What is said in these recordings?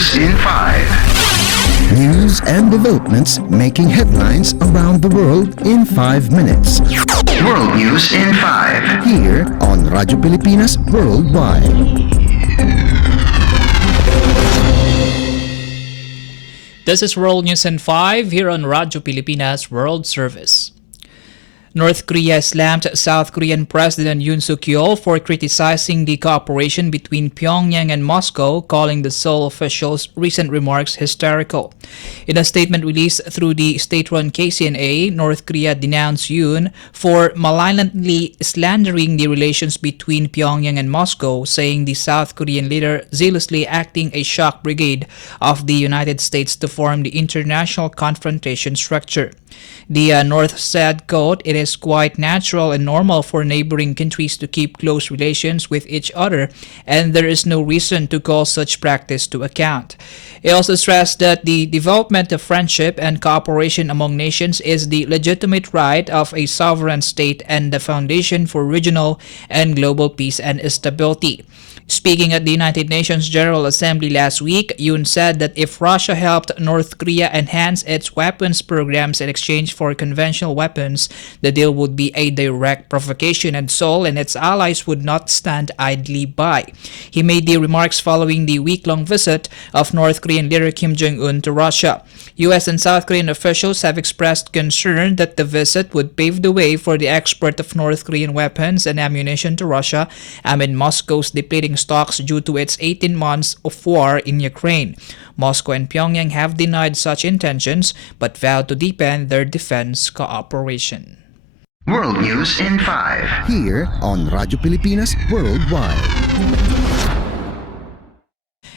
News in 5. News and developments making headlines around the world in 5 minutes. World News in 5. Here on Radyo Pilipinas Worldwide. This is World News in 5 here on Radyo Pilipinas World Service. North Korea slammed South Korean President Yoon Suk-yeol for criticizing the cooperation between Pyongyang and Moscow, calling the Seoul official's recent remarks hysterical. In a statement released through the state-run KCNA, North Korea denounced Yoon for malignantly slandering the relations between Pyongyang and Moscow, saying the South Korean leader zealously acting a shock brigade of the United States to form the international confrontation structure. The North said, quote, "It is quite natural and normal for neighboring countries to keep close relations with each other, and there is no reason to call such practice to account." It also stressed that the development of friendship and cooperation among nations is the legitimate right of a sovereign state and the foundation for regional and global peace and stability. Speaking at the United Nations General Assembly last week, Yoon said that if Russia helped North Korea enhance its weapons programs in exchange for conventional weapons, the deal would be a direct provocation, and Seoul and its allies would not stand idly by. He made the remarks following the week-long visit of North Korean leader Kim Jong-un to Russia. U.S. and South Korean officials have expressed concern that the visit would pave the way for the export of North Korean weapons and ammunition to Russia amid Moscow's depleting stocks due to its 18 months of war in Ukraine. Moscow and Pyongyang have denied such intentions but vowed to deepen their defense cooperation. World News in 5. Here on Radyo Pilipinas Worldwide.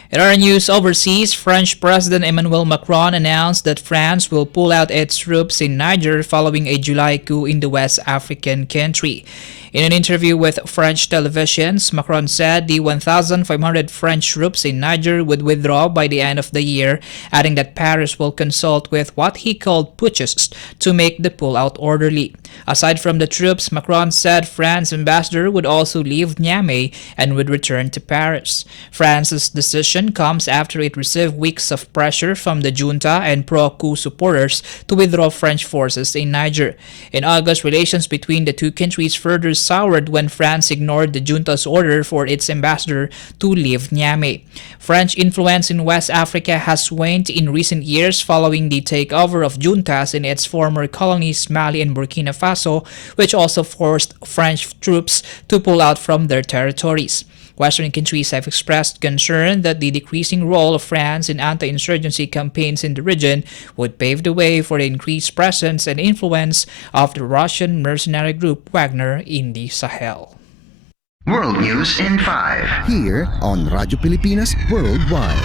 In our news overseas, French President Emmanuel Macron announced that France will pull out its troops in Niger following a July coup in the West African country. In an interview with French televisions, Macron said the 1,500 French troops in Niger would withdraw by the end of the year, adding that Paris will consult with what he called putschists to make the pullout orderly. Aside from the troops, Macron said France's ambassador would also leave Niamey and would return to Paris. France's decision comes after it received weeks of pressure from the junta and pro-coup supporters to withdraw French forces in Niger. In August, relations between the two countries further soured when France ignored the junta's order for its ambassador to leave Niamey. French influence in West Africa has waned in recent years following the takeover of juntas in its former colonies Mali and Burkina Faso, which also forced French troops to pull out from their territories. Western countries have expressed concern that the decreasing role of France in anti-insurgency campaigns in the region would pave the way for the increased presence and influence of the Russian mercenary group Wagner in the Sahel. World News in 5. Here on Radyo Pilipinas Worldwide.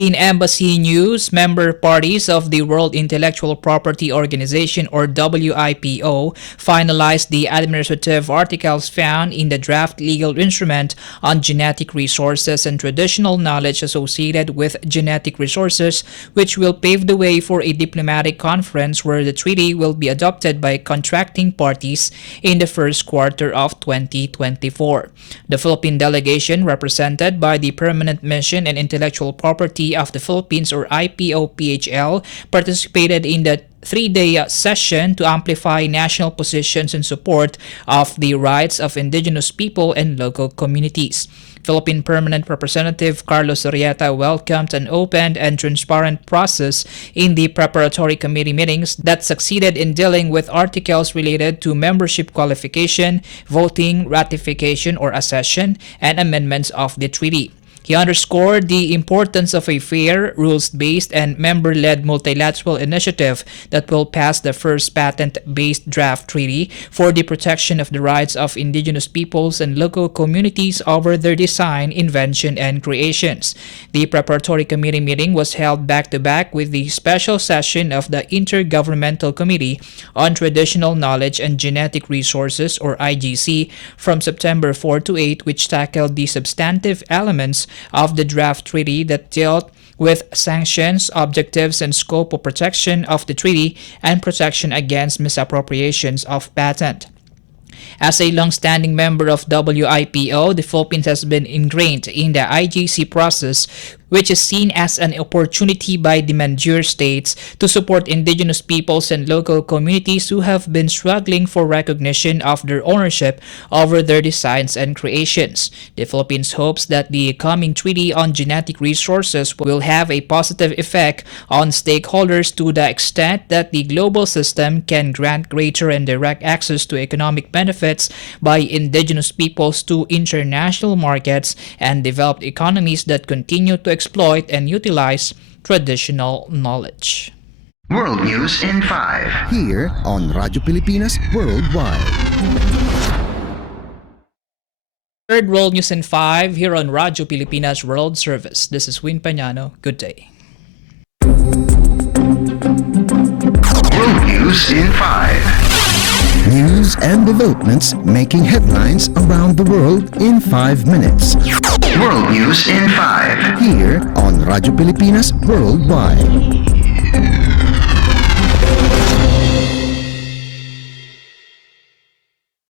In embassy news, member parties of the World Intellectual Property Organization or WIPO finalized the administrative articles found in the draft legal instrument on genetic resources and traditional knowledge associated with genetic resources, which will pave the way for a diplomatic conference where the treaty will be adopted by contracting parties in the first quarter of 2024. The Philippine delegation, represented by the Permanent Mission and Intellectual Property of the Philippines or IPO-PHL, participated in the three-day session to amplify national positions in support of the rights of indigenous people and local communities. Philippine Permanent Representative Carlos Arrieta welcomed an open and transparent process in the preparatory committee meetings that succeeded in dealing with articles related to membership qualification, voting, ratification or accession, and amendments of the treaty. He underscored the importance of a fair, rules-based, and member-led multilateral initiative that will pass the first patent-based draft treaty for the protection of the rights of indigenous peoples and local communities over their design, invention, and creations. The preparatory committee meeting was held back-to-back with the special session of the Intergovernmental Committee on Traditional Knowledge and Genetic Resources, or IGC, from September 4 to 8, which tackled the substantive elements of the draft treaty that dealt with sanctions, objectives, and scope of protection of the treaty and protection against misappropriations of patent. As a long-standing member of WIPO, the Philippines has been ingrained in the IGC process, which is seen as an opportunity by the member states to support indigenous peoples and local communities who have been struggling for recognition of their ownership over their designs and creations. The Philippines hopes that the coming Treaty on Genetic Resources will have a positive effect on stakeholders to the extent that the global system can grant greater and direct access to economic benefits by indigenous peoples to international markets and developed economies that continue to exploit and utilize traditional knowledge. World News in 5. Here on Radyo Pilipinas Worldwide. Third World News in 5 here on Radyo Pilipinas World Service. This is Peñano. Good day. World News in 5. News and developments making headlines around the world in 5 minutes. World News in 5. Here on Radyo Pilipinas Worldwide.